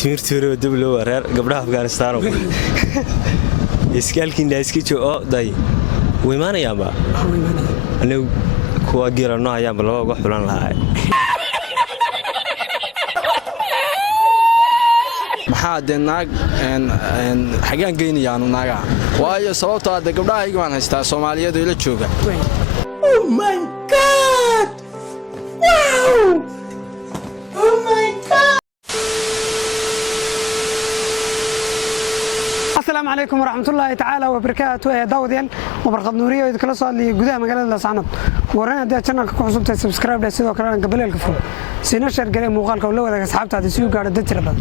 timirtiiro diblo reer gabdhaha Afghanistan iskaalkiina iska joo day wiimaanayaba anigu kuwa geerano ayaan laba uga xulan lahaa maxaa deenaag xagaan geynayaan naaga waayo sababtoo ah gabdhaha iyagu aan haystaa Soomaaliyeed ila jooga oh my god wow oh my god السلام عليكم ورحمة الله تعالى وبركاته داوديال وبرقد نورية إذا كلا صار لي جودها مجال لسعنات ورانا ده channel كحسوب تسبسكرايب لسيدو كلام قبل الكفر سينشر قريب مقال كولا وذا أصحاب تعدسيو قاعد تتربى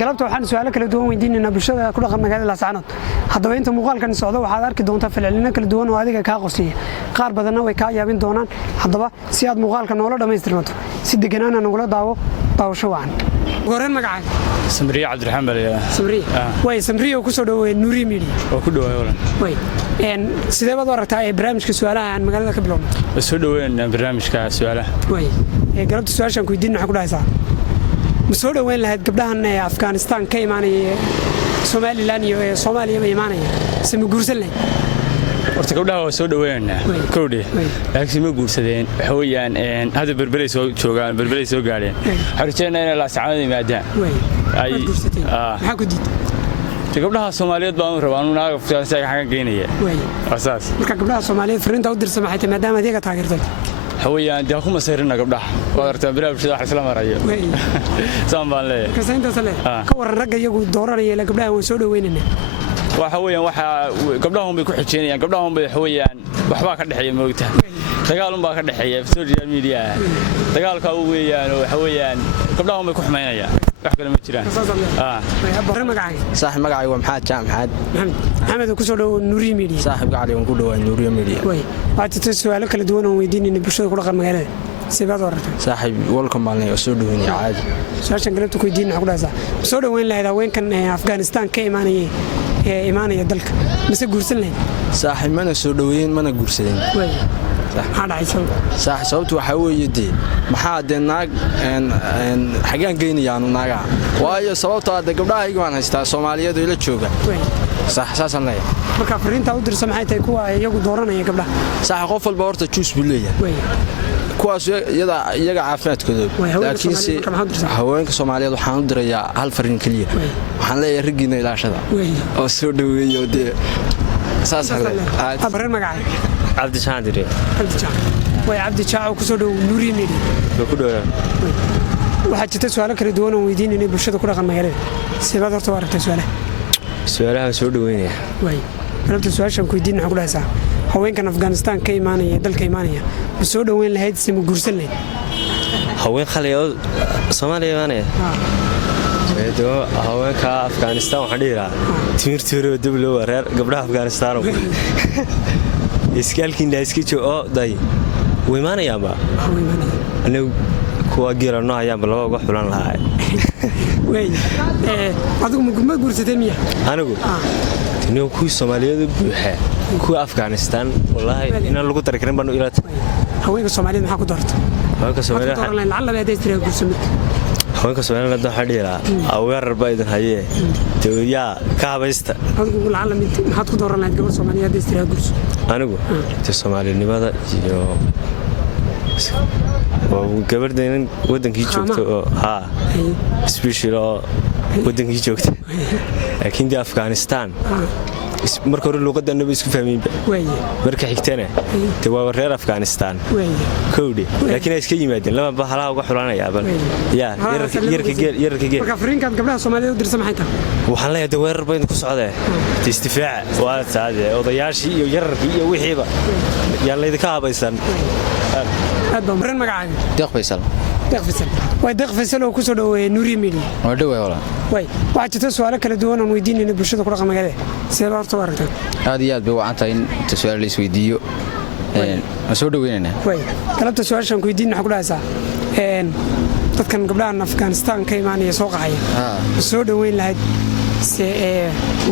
قلبت وحنا سؤالك اللي دوم يديننا بالشدة كل رقم مجال لسعنات هذا أنت مقال كان السعودية وحضرك دون تفعل لنا كل دون وهذه كاقصية قارب بدنا ويكايا بين دونان هذا سياد مقال كان ولا دم يستلمته سيد جنانا نقول داو شوان ورين مقعد سمرية عبد الرحمن سمرية وين سمرية وكسر نوري ميدي وكله ولا وين إن سيدا بدور تاع برنامج كسؤالها عن مجال كبلون بس هو وين برنامج كسؤاله وين قربت السؤال عشان كويدين حقول هذا بس هو وين لهاد قبلها إن أفغانستان كيماني سومالي لاني سومالي يماني سمي جورسلني horta gabdhaha waa soo dhaweeyna koodhe laakiin ma guursadeen waxawayaan hada berberay soo joogaan berberay soo gaareen xarjeenna in la saacado yimaadaan ay maxaa ku diiday gabdhaha Soomaaliyeed baan rabaa inuu naaga fursad xaga geynaya asaas marka gabdhaha Soomaaliyeed fariinta u dirsan maxay tahay maadaama adiga taageertay waxawayaan dee kuma sayrina gabdhaha waa artaa barnaamijyada wax isla marayo Soomaaliyeed ka saynta sale ka waran rag iyagu dooranaya gabdhaha waan soo dhaweynayna waxawayaan waxa gabdhaha bay ku xijeenayaan gabdhaha bay waxawayaan waxba ka dhaxeeya moogta dagaal baa ka dhaxeeya social media dagaalka uu weeyaan waxawayaan gabdhaha bay ku xumeynayaan wax kale ma jiraan barre magacay saaxib magacay waa maxaad jaamxaad maxamed ku soo dhaw Nuuri Media saaxib gacali waan ku dhawaa Nuuri Media way waxa su'aalo kala duwan oo weydiinayna bulshada ku dhaqan magaalada sibaad warata saaxib welcome maalin oo soo dhaweynay caadi su'aashan galabta ku weydiin waxa ku dhaysaa soo dhaweyn lahayd haweenkan Afghanistan ka imaanaya dalka mise guursan lahayd saaxib mana soo dhaweyn mana guursadeen way صح صوت وحويدي maxaa deenaag xagaan geynayaan naaga waayo sababtoo ah gabdhaha iyagu aan haystaa Soomaaliyeed ila jooga sax saasanay marka fariinta u dirsan maxay tahay kuwa iyagu dooranaya gabdhaha sax qof walba horta choose buu leeyahay kuwaas iyaga caafimaadkooda laakiin si haweenka Soomaaliyeed waxaan u dirayaa hal fariin kaliya waxaan leeyahay rigiina ilaashada oo soo dhaweeyo dee saas barre magacay عبد الشاندري way Abdi Jaaco ku soo dhaw Nuuri Media ku dhawaa waxa jirta su'aalo kala duwan oo weydiinayna bulshada ku dhaqan magaalada sibaad horta waragtay su'aalaha soo dhaweynaya way galabta su'aashan ku weydiin waxa ku dhaysaa haweenkan Afghanistan ka imaanaya dalka imaanaya soo dhaweyn lahayd si ma guursan lahayd haween khaliyo Soomaaliya imaanaya haweenka Afghanistan waxa dhiiraa timirtiiro diblo reer gabdhaha Afghanistan iskaalkiina iska joo day wiimaanayaba anigu kuwa geerano ayaan laba uga xulan lahaa way adigu ma guursatay miya anigu inuu ku Soomaaliyeed buuxa ku Afghanistan wallahi inaan lagu tarkirin baan ila haweenka Soomaaliyeed maxaa ku doortay haweenka Soomaaliyeed lacala bay deystireen guursamid haweenka Soomaaliyeed waxa dhiiraa aweerar baydan hayee tawriya ka habaysta adigu lacala mid maxaad ku dooran lahayd gabar Soomaaliyeed deystireen guurso anigu Soomaalinimada iyo gabadhan wadankii joogto oo special wadankii joogto laakiin Afghanistan marka hore luqadan bay isku fahmeen marka xigtana waa reer Afghanistan koodi laakiin ay iska yimaadeen laba bahalaha uga xulanaya bal yarka marka fariinkan gabdhaha Soomaaliyeed u dirsan maxay tahay waxaan leeyahay weerar bayn ku socday istifaac waa saade odayaashii iyo yararkii iyo wixiiba yaa leedka habaysan aad baan magacaaga deeq faysal way deeq faysal oo ku soo dhaweeyay Nuuri Media waa dhaweey wala way waxa jirta su'aalo kala duwan oo weydiinayna bulshada ku dhaqan magaalada sidee horta waragtay aad iyo aad bay wacan tahay in su'aal la isweydiiyo ma soo dhaweynayna way galabta su'aashan ku weydiin waxa ku dhaysaa dadkan gabdhaha Afghanistan ka imaanaya soo qaxaya soo dhaweyn lahayd si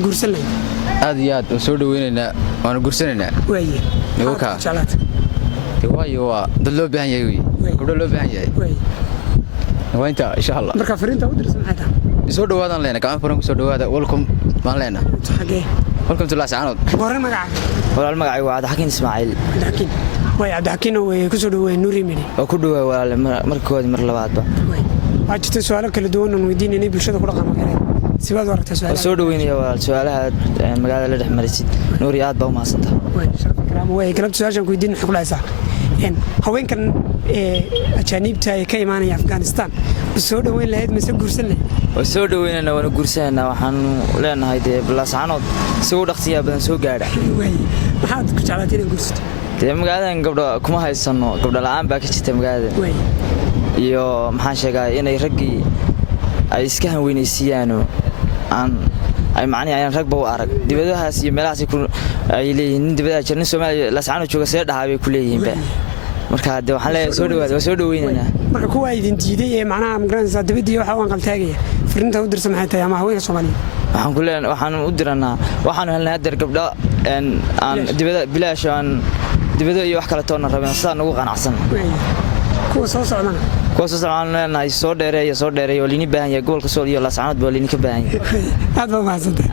guursan lahayd aad iyo aad soo dhaweynayna waan guursanaynaa way nimanka waayo waa dad loo baahan yahay gabdho loo baahan yahay waa inta insha Allah marka fariinta u dirsan maxay tahay soo dhawaadaan leena gacmo furan ku soo dhawaada welcome baan leena xagee welcome to Laascaanood goorma magaca walaal magacaygu waa Cabdixakiin Ismaaciil Cabdixakiin way Cabdixakiin oo ku soo dhaweey Nuuri Mini oo ku dhaweey walaal markood mar labaadba waa jirta su'aalo kala duwan oo weydiinayay bulshada ku dhaqan magaalada sibaad waragtaa su'aalaha soo dhaweynaya walaal su'aalaha magaalada la dhexmarisid Nuuri aad baa u mahadsantahay way sharaf karaamo way galabta su'aashan ku weydiin xog laaysa haweenkan ajaanibta ay ka imaanaya Afghanistan soo dhaweyn lahayd mise guursan lahayd oo soo dhaweynana wana guursanayna waxaan leenahay Laascaanood soo dhaqsiya badan soo gaadha maxaad ku jeclaatay inaad guursato magaaladan gabdho kuma haysano gabdho la'aan baa ka jirta magaalada iyo maxaan sheegay inay raggii ay iska hanweynaysiiyaan aan ay macnaheedu ragba u arag dibadahaas iyo meelahaas ay leeyihiin dibadaha jirna Soomaaliya Laascaanood jooga see dhahaabay ku leeyihiin marka hadda waxaan leeyahay soo dhawaad waa soo dhaweynayna marka kuwa idin diiday ee macnaha magaalada dibadii waxa aan qaltaagaya fariinta u dirsan maxay tahay ama haweenka Soomaaliyeed waxaan ku leeyahay waxaan u diranaa waxaan helnay hadda gabdho aan dibada bilaash aan dibada iyo wax kala toona rabeen sidaan ugu qanacsan kuwa soo socdaan leenahay soo dheereeyo oo liini baahan yahay gobolka Sool iyo Laascaanood baa liini ka baahan yahay aad baa mahadsantahay